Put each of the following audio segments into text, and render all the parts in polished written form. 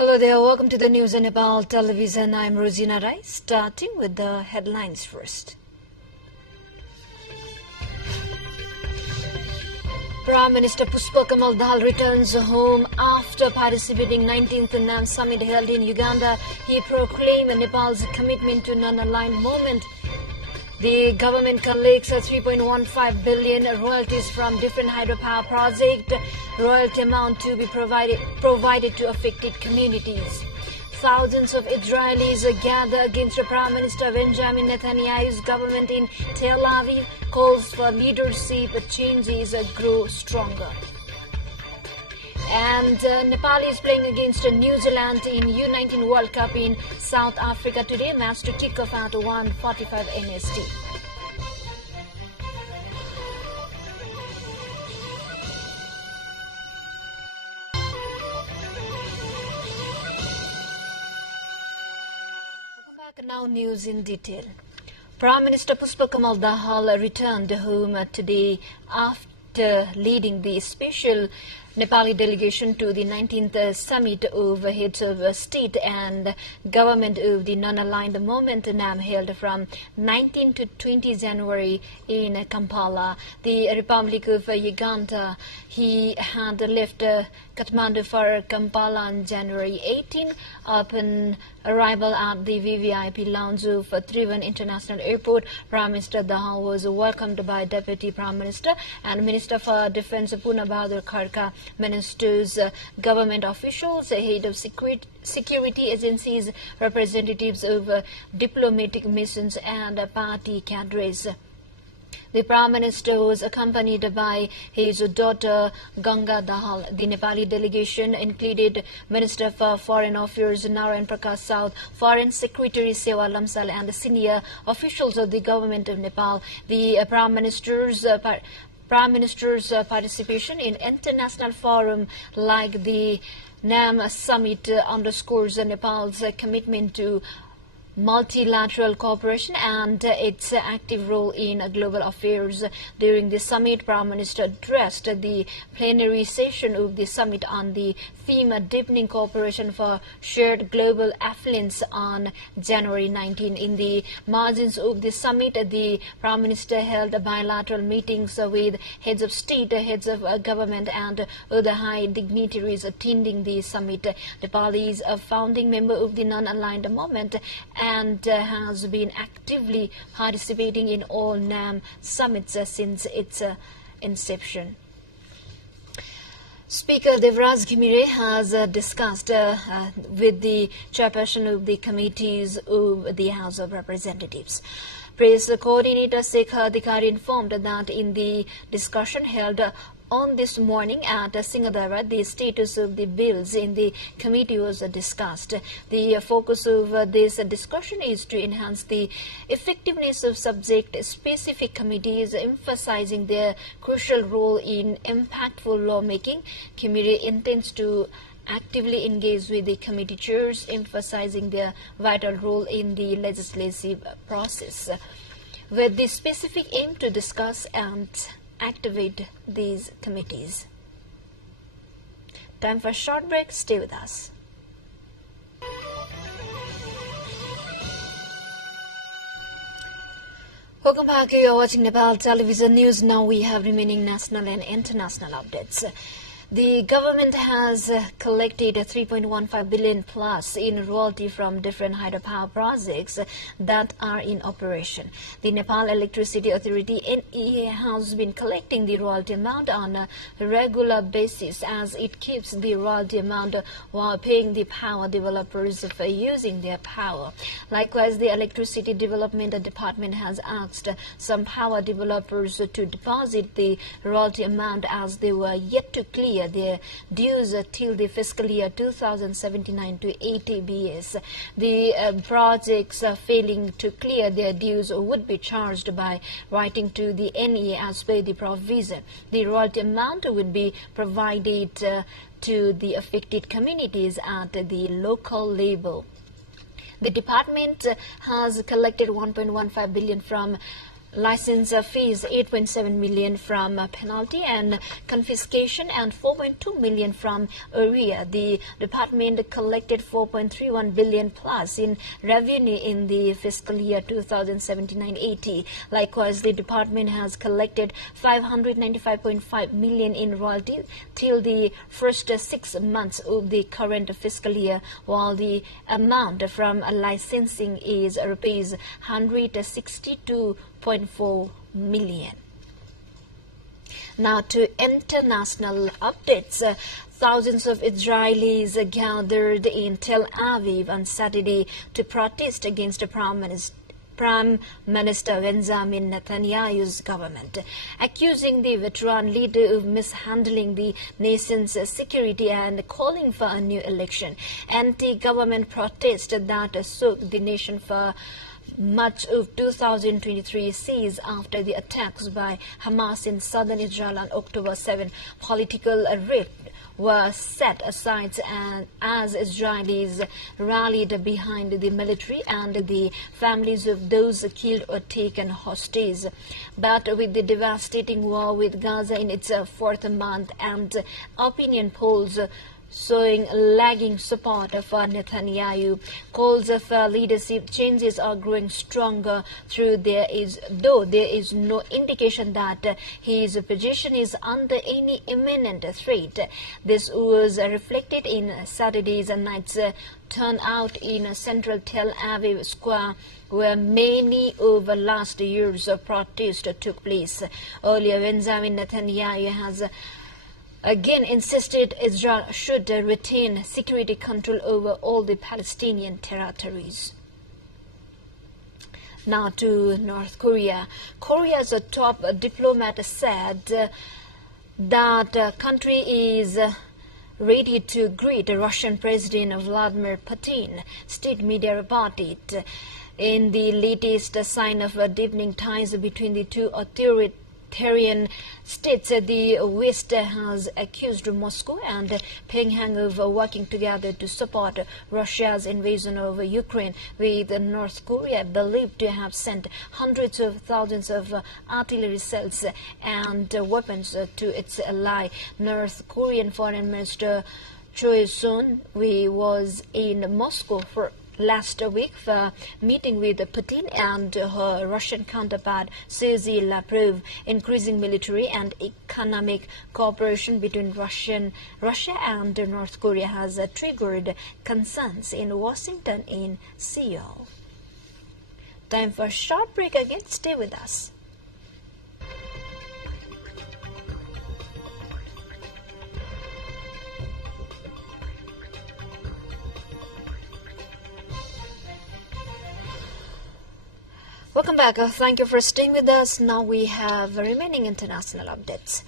Hello there, welcome to the news in Nepal television. I'm Rosina Rai, starting with the headlines first. Prime Minister Pushpa Kamal Dahal returns home after participating 19th NAM summit held in Uganda. He proclaimed Nepal's commitment to non-aligned movement. The government collects 3.15 billion royalties from different hydropower projects. Royalty amount to be provided to affected communities. Thousands of Israelis gather against Prime Minister Benjamin Netanyahu's government in Tel Aviv. Calls for leadership changes grow stronger. And Nepal is playing against New Zealand in U19 World Cup in South Africa today. Match to kick off at 1:45 NST. Now news in detail. Prime Minister Pushpa Kamal Dahal returned home today after leading the special Nepali delegation to the 19th summit of heads of state and government of the non-aligned movement NAM held from 19 to 20 January in Kampala, the Republic of Uganda. He had left Kathmandu for Kampala on January 18. Upon arrival at the VVIP lounge of Trivandrum International Airport, Prime Minister Dahal was welcomed by Deputy Prime Minister and Minister for Defence Purna Bahadur Kharka, ministers, government officials, head of security agencies, representatives of diplomatic missions and party cadres. The Prime Minister was accompanied by his daughter Ganga Dahal. The Nepali delegation included Minister for Foreign Affairs Narayan Prakash South, Foreign Secretary Sewa Lamsal and senior officials of the government of Nepal. The Prime Minister's participation in international forum like the NAM summit underscores Nepal's commitment to multilateral cooperation and its active role in global affairs. During the summit, Prime Minister addressed the plenary session of the summit on the theme Deepening Cooperation for Shared Global Affluence on January 19. In the margins of the summit, the Prime Minister held bilateral meetings with heads of state, heads of government and other high dignitaries attending the summit. Nepal is a founding member of the non-aligned movement and has been actively participating in all NAM summits since its inception. Speaker Devraj Ghimire has discussed with the chairperson of the committees of the House of Representatives. Press coordinator Shekhar Adhikari informed that in the discussion held on this morning at Singadara, the status of the bills in the committee was discussed. The focus of this discussion is to enhance the effectiveness of subject-specific committees, emphasizing their crucial role in impactful lawmaking. Committee intends to actively engage with the committee chairs, emphasizing their vital role in the legislative process, with the specific aim to discuss and activate these committees. Time for a short break. Stay with us. Welcome back. You are watching Nepal Television News. Now we have remaining national and international updates. The government has collected 3.15 billion plus in royalty from different hydropower projects that are in operation. The Nepal Electricity Authority (NEA) has been collecting the royalty amount on a regular basis as it keeps the royalty amount while paying the power developers for using their power. Likewise, the Electricity Development Department has asked some power developers to deposit the royalty amount as they were yet to clear their dues till the fiscal year 2079 to 80 BS. The projects failing to clear their dues would be charged by writing to the NEA as per the provision. The royalty amount would be provided to the affected communities at the local level. The department has collected 1.15 billion from license fees 8.7 million from penalty and confiscation and 4.2 million from area. The department collected 4.31 billion plus in revenue in the fiscal year 2079-80. Likewise, the department has collected 595.5 million in royalty till the first 6 months of the current fiscal year, while the amount from licensing is rupees 162.4 million. Now to international updates. Thousands of Israelis gathered in Tel Aviv on Saturday to protest against Prime Minister Benjamin Netanyahu's government, accusing the veteran leader of mishandling the nation's security and calling for a new election. Anti-government protests that shook the nation for much of 2023 ceased after the attacks by Hamas in southern Israel on October 7. Political rift were set aside and as Israelis rallied behind the military and the families of those killed or taken hostage. But with the devastating war with Gaza in its fourth month and opinion polls showing lagging support for Netanyahu, calls for leadership changes are growing stronger, though there is no indication that his position is under any imminent threat. This was reflected in Saturday's night's turnout in central Tel Aviv Square, where many of last year's protests took place. Earlier, Benjamin Netanyahu has again insisted Israel should retain security control over all the Palestinian territories. Now to North Korea. Korea's top diplomat said that the country is ready to greet Russian President Vladimir Putin. State media reported in the latest sign of deepening ties between the two authoritarian states. The West has accused Moscow and Pyongyang of working together to support Russia's invasion of Ukraine, with North Korea believed to have sent hundreds of thousands of artillery shells and weapons to its ally. North Korean Foreign Minister Choi Soon-hui was in Moscow for last week for meeting with Putin and her Russian counterpart Sergei Lavrov. Increasing military and economic cooperation between Russia and North Korea has triggered concerns in Washington and Seoul. Time for a short break again. Stay with us. Welcome back. Thank you for staying with us. Now we have remaining international updates.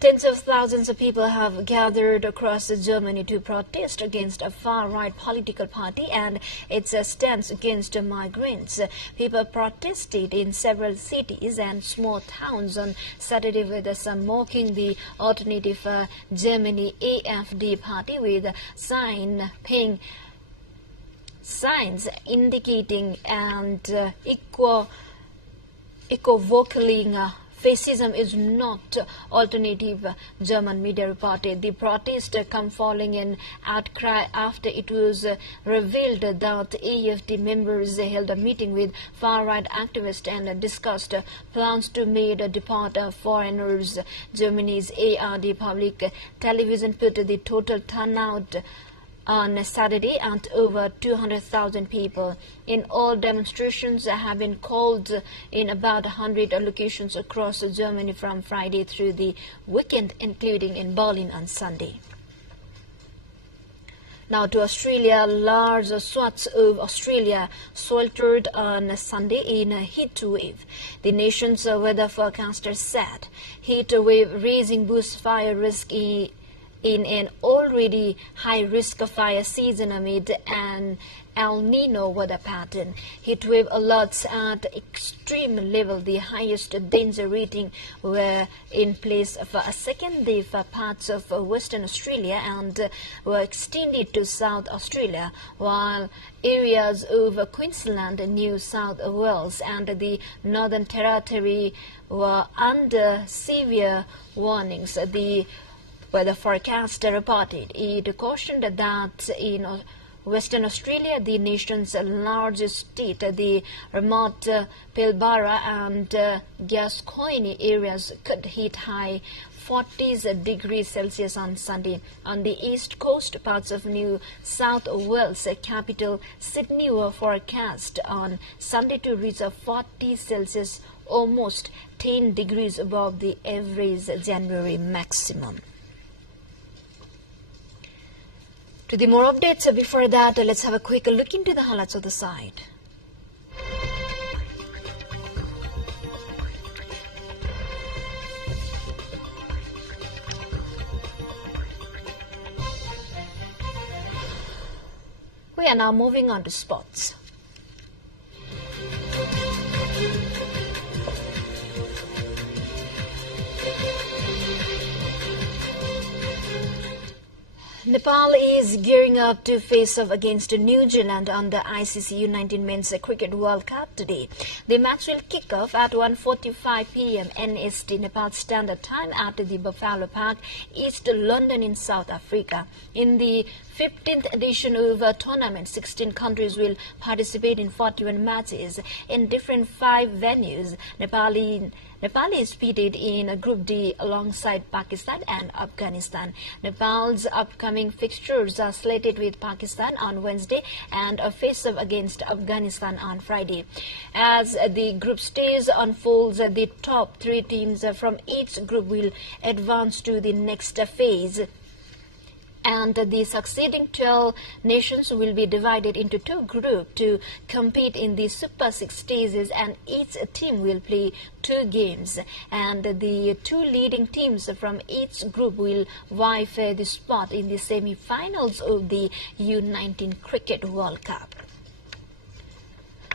Tens of thousands of people have gathered across Germany to protest against a far-right political party and its stance against migrants. People protested in several cities and small towns on Saturday, with some mocking the Alternative Germany AfD party with signs indicating and equivocating fascism is not. Alternative German media reported the protest come following an outcry after it was revealed that AfD members held a meeting with far-right activists and discussed plans to deport foreigners. Germany's ARD public television put the total turnout on Saturday at over 200,000 people. In all, demonstrations have been called in about 100 locations across Germany from Friday through the weekend, including in Berlin on Sunday. Now to Australia. Large swaths of Australia sweltered on Sunday in a heat wave. The nation's weather forecaster said heat wave raising bushfire risk in an already high-risk fire season amid an El Nino weather pattern. Heatwave alerts at extreme level, the highest danger rating, were in place for a second day for parts of Western Australia and were extended to South Australia, while areas over Queensland, New South Wales and the Northern Territory were under severe warnings. The weather forecaster reported. It cautioned that in Western Australia, the nation's largest state, the remote Pilbara and Gascoyne areas could hit high 40s degrees Celsius on Sunday. On the east coast, parts of New South Wales capital Sydney were forecast on Sunday to reach a 40 Celsius, almost 10 degrees above the average January maximum. To the more updates, before that, let's have a quick look into the highlights of the site. We are now moving on to sports. Nepal is gearing up to face off against New Zealand on the ICC U19 Men's Cricket World Cup today. The match will kick off at 1:45 p.m. NST Nepal Standard Time at the Buffalo Park, East London in South Africa. In the 15th edition of a tournament, 16 countries will participate in 41 matches in different 5 venues. Nepal is pitted in Group D alongside Pakistan and Afghanistan. Nepal's upcoming fixtures are slated with Pakistan on Wednesday and a face-off against Afghanistan on Friday. As the group stage unfolds, the top 3 teams from each group will advance to the next phase, and the succeeding 12 nations will be divided into 2 groups to compete in the Super 6 stages, and each team will play 2 games, and the 2 leading teams from each group will vie for the spot in the semi-finals of the U19 Cricket World Cup.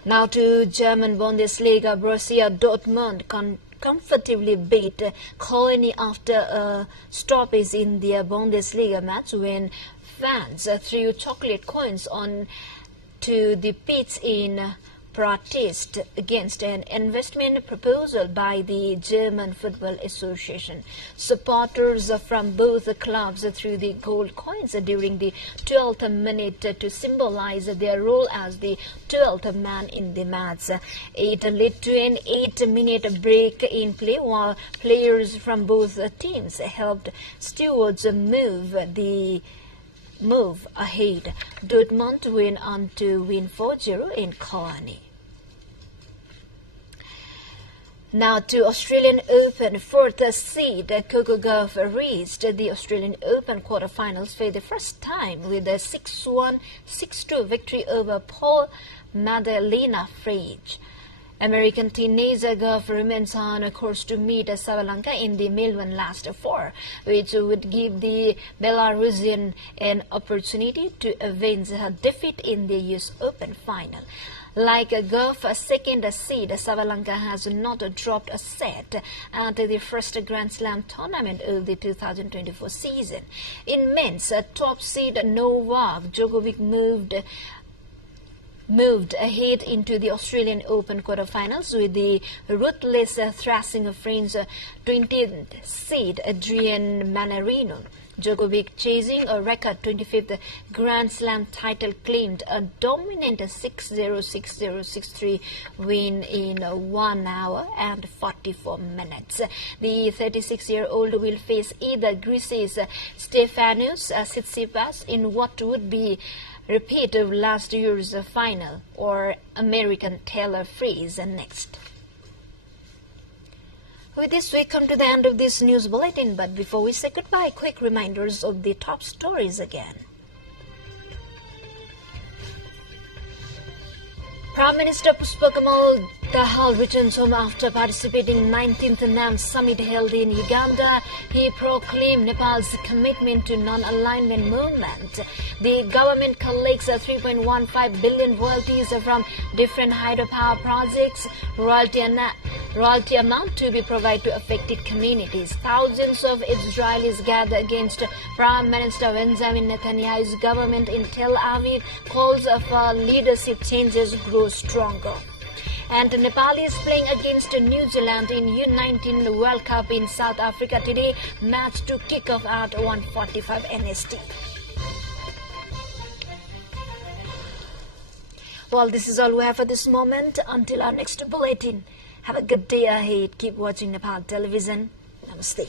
Now to German Bundesliga. Borussia Dortmund comfortably beat Cologne after a stoppage in their Bundesliga match when fans threw chocolate coins on to the pitch in protest against an investment proposal by the German Football Association. Supporters from both clubs threw the gold coins during the 12th minute to symbolize their role as the 12th man in the match. It led to an 8-minute break in play while players from both teams helped stewards move ahead. Dortmund went on to win 4-0 in Cologne. Now to Australian Open. 4th seed Coco Gauff reached the Australian Open quarterfinals for the first time with a 6-1, 6-2 victory over Paul Madalena Frege. American teenager Gauff remains on course to meet Sabalenka in the Melbourne last 4, which would give the Belarusian an opportunity to avenge her defeat in the US Open final. Like Gauff, second seed, Sabalenka has not dropped a set at the first Grand Slam tournament of the 2024 season. In men's, top seed Novak Djokovic moved ahead into the Australian Open quarterfinals with the ruthless thrashing of French 20th seed Adrian Manarino. Djokovic, chasing a record 25th Grand Slam title, claimed a dominant 6-0, 6-0, 6-3 win in 1 hour and 44 minutes. The 36-year-old will face either Greece's Stefanos Tsitsipas in what would be repeat of last year's final, or American Taylor Fritz next. With this, we come to the end of this news bulletin, but before we say goodbye, quick reminders of the top stories again. Prime Minister Puspakamal Dahal returns home after participating in 19th NAM summit held in Uganda. He proclaimed Nepal's commitment to non-alignment movement. The government collects 3.15 billion royalties from different hydropower projects. Royalty amount to be provided to affected communities. Thousands of Israelis gather against Prime Minister Benjamin Netanyahu's government in Tel Aviv. Calls for leadership changes grow stronger. And Nepal is playing against New Zealand in U19 World Cup in South Africa today. Match to kick off at 1:45 NST. Well, this is all we have for this moment. Until our next bulletin, have a good day ahead. Keep watching Nepal television. Namaste.